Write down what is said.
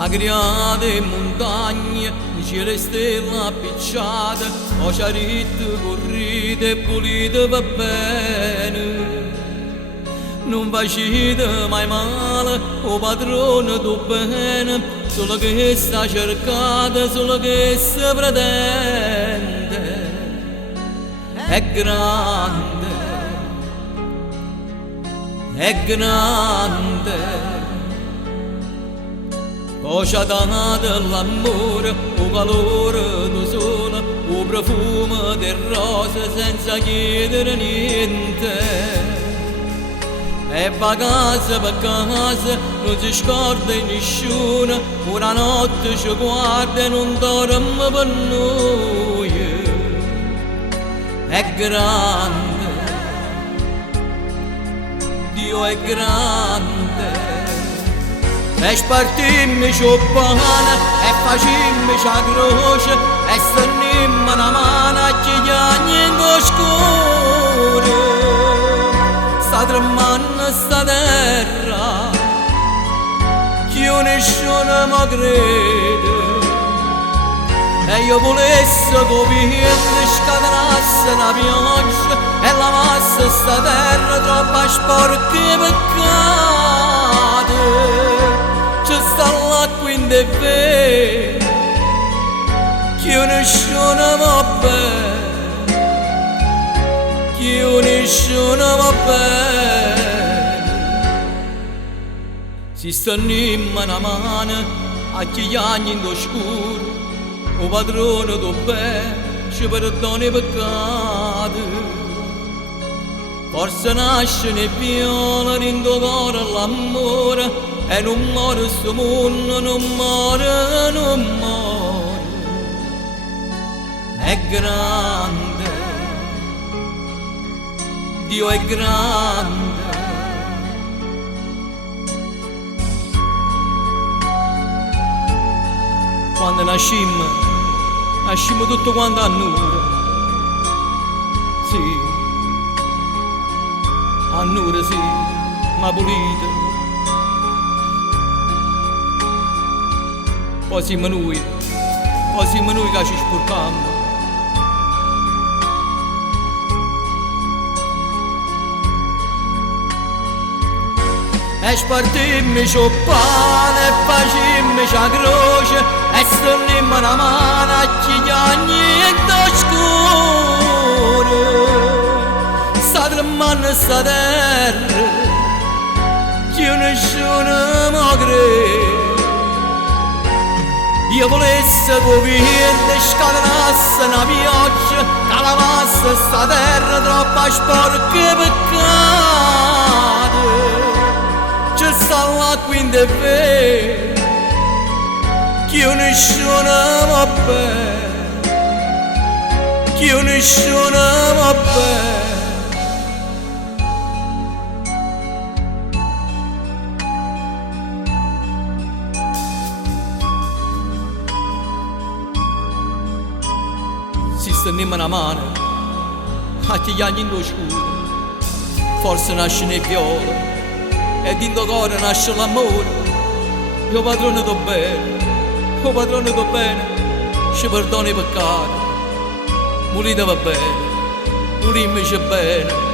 agriate montagne, cielo e stelle appicciate, o ciarite corrite e pulite va bene. Non facite mai male, o padrone tu bene, solo che sta cercata, solo che si pretende. È grande, è grande. O ci ha dato l'amore, o calore del sole, o profumo del rosa senza chiedere niente. E va casa per casa, non si scorda di nessuno, una notte ci guarda e non dorme per noi. È grande, Dio è grande. E spartimmi ciuppana, e facimmi la croce, e sternimmi una mano a chigliagni in oscuro. Sta tremando sta terra, che nessuno mi crede. E io volessi che il vento scatenasse la pioggia e lavasse sta terra troppo sporca e peccata. C'è sta l'acqua in te vero, che nessuno va bene, che nessuno va bene. Si stennimmo una mano a chi anni in oscuro, o padrone tu bene ci perdona i peccati. Forse nasce ne viola in tuo cuore l'amore, e non muore sto mondo, non muore, non muore. È grande, Dio è grande. Quando nascimmo tutto quanto a nure. Sì, a nure sì, ma pulite. Poi siamo noi che ci sporcammo. E spartimmi ciuppane e facimmi la croce, e sternimmo una mano a chigliagni e d'oscuro. Sta tremando sta terra, che nessuno mi crede. Io volessi che il vento scatenasse una pioggia, che lavasse sta terra troppo sporca e peccata. C'è sta l'acqua in te vero, che nessuno va bene, che nessuno va bene. Si stennimmo una mano a chi anni in oscuro, forse nasce nei viola e in tuo cuore nasce l'amore. Io padrone do bene, io padrone do bene, ci perdona i peccati. Morite va bene, morimmici bene.